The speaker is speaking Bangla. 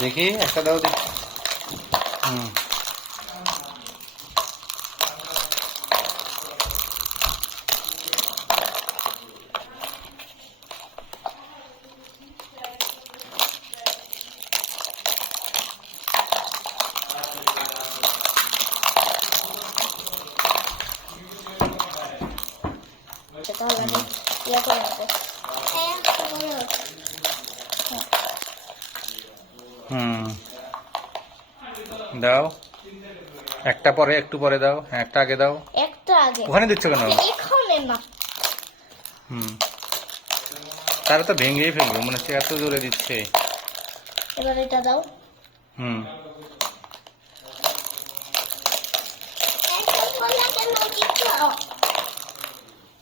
দেখি একটা দাও দেখি। দাও একটা পরে, একটু পরে দাও। হ্যাঁ, একটা আগে দাও। একটা আগে ওখানে দিচ্ছ কেন? এখানে না। তারা তো ভেঙেই ফেলবে মনে হচ্ছে, এত জোরে দিচ্ছে। এবার এটা দাও।